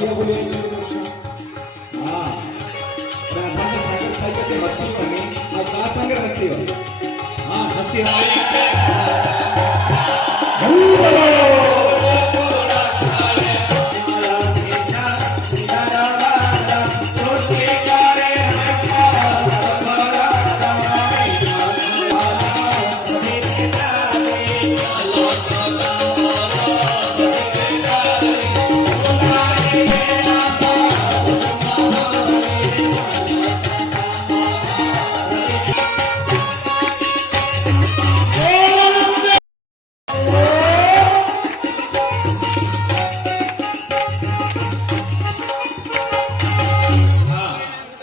हसिया बोले कृष्ण हाँ राधा ने सागर खाई के हसी बनी अब कहाँ संग हसी हो हाँ हसी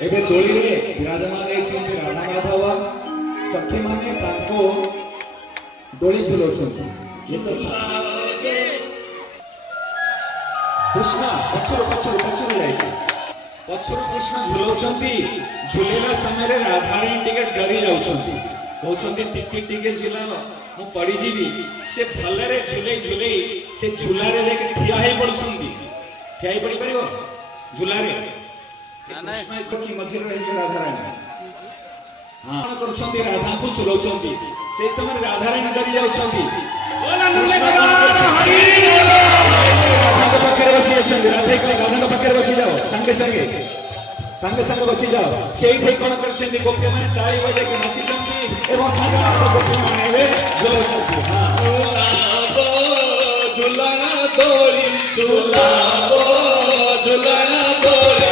ଏବେ ଦୋଳିରେ ବିରାଜମାନ ହେଇଛନ୍ତି ରାଧା ମାଧବ ସଖୀ ମାନେ ତାଙ୍କୁ ଦୋଳି ଝୁଲାଉଛନ୍ତି କୃଷ୍ଣ ପଛରୁ ପଛରୁ ପଛରୁ ଯାଇଛି ପଛରୁ କୃଷ୍ଣ ଝୁଲାଉଛନ୍ତି ଝୁଲିଲା ସମୟରେ ରାଧାରାଣୀ ଟିକେ ଡରି ଯାଉଛନ୍ତି କହୁଛନ୍ତି ଟିକେ ଟିକେ ଝୁଲାଅ ମୁଁ ପଡିଯିବି ସେ ଭଲରେ ଝୁଲେଇ ଝୁଲେଇ ସେ ଝୁଲାରେ ଯାଇକି ଠିଆ ହେଇ ପଡୁଛନ୍ତି ଠିଆ ହେଇ ପଡିପାରିବ ଝୁଲାରେ की मझे राधाराणी हाँ करछंती राधा को चुलौछंती से समय राधाराणी डरी जाउछंती राधा के पाखे बसी अछंती राधा के पाखे बसी जाओ संगे संगे संगे संगे बसी जाओ सेई कोन करछंती गोपी माने ताली बजे के नाचिछंती एवं गोपी माने झुलाउछंती हां झुलाना दोरी झुलाओ झुलाना दोरी